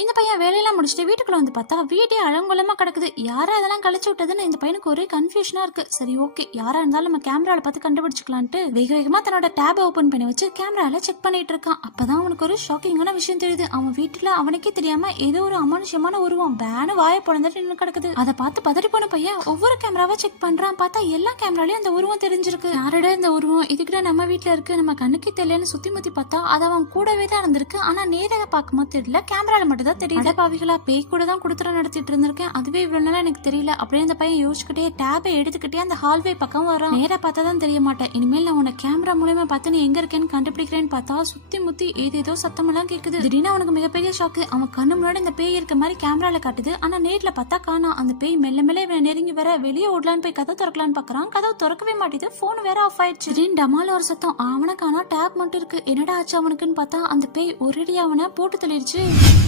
இந்த பையன் வேலையெல்லாம் முடிச்சுட்டு வீட்டுக்குள்ள வந்து பார்த்தா வீட்டே அலங்கோலமா கிடக்குது. யாரா அதெல்லாம் கழிச்சு விட்டதுன்னு இந்த பையனுக்கு ஒரே கன்ஃபியூஷனா இருக்கு. சரி ஓகே, யாரா இருந்தாலும் நம்ம கேமரால பார்த்து கண்டுபிடிச்சுக்கலான்ட்டு வேக வேகமா தன்னோட டேப் ஓபன் பண்ணி வச்சு கேமரால செக் பண்ணிட்டு இருக்கான். அப்பதான் அவனுக்கு ஒரு ஷாக்கிங்கான விஷயம் தெரியுது. அவன் வீட்டுல அவனுக்கே தெரியாம ஏதோ ஒரு அமானுஷமான உருவம் பேனு வாயை பொழந்துட்டு நின்று கிடக்குது. அதை பார்த்து பதறி போன பையன் ஒவ்வொரு கேமராவா செக் பண்றான். பார்த்தா எல்லா கேமராலயும் அந்த உருவம் தெரிஞ்சிருக்கு. யாரோட இந்த உருவம் இதுக்கிட்ட நம்ம வீட்டுல இருக்கு, நம்ம கண்ணுக்கே தெரியலன்னு சுத்தி முத்தி பார்த்தா அது அவன் கூடவே தான் இருந்திருக்கு. ஆனா நேரக பார்க்கும்போது தெரியல, கேமரால மட்டும் தான் தெரியுது. பாவிகளா, பேய் கூட தான் குடுத்துறம் நடத்திட்டு இருந்திருக்கேன், அதுவே இவ்வளவு நாளா எனக்கு தெரியல அப்படின்னு அந்த பையன் யோசிச்சுக்கிட்டே டேபை எடுத்துக்கிட்டே அந்த ஹால்வே பக்கம் வரான். நேரா பார்த்தா தான் தெரிய மாட்டேன். இனிமேல் நான் உன கேமரா மூலமா பார்த்து நீ எங்க இருக்கேன்னு கண்டுபிடிக்கிறேன்னு பார்த்தா சுத்தி முத்தி ஏதேதோ சத்தம் எல்லாம் கேக்குது. திடீர்னு அவனுக்கு மிகப்பெரிய ஷாக்கு. அவன் கண்ணு முன்னாடி இந்த பேய் இருக்க மாதிரி கேமரால காட்டுது. ஆனா நேர்ல பார்த்தா காணா. அந்த பேய் மெல்ல மெல்ல இவனை நெருங்கி வர வெளியே ஓடலான்னு போய் கதை திறக்கலான்னு பாக்குறான். கதவு திறக்கவே மாட்டேது. போன் வேற ஆஃப் ஆயிடுச்சு. திடீர்னு டமால ஒரு சத்தம். அவனுக்கான டேப் மட்டும் இருக்கு. என்னடா ஆச்சு அவனுக்குன்னு பார்த்தா அந்த பேய் ஒரேடியா அவனை போட்டு தள்ளிடுச்சு.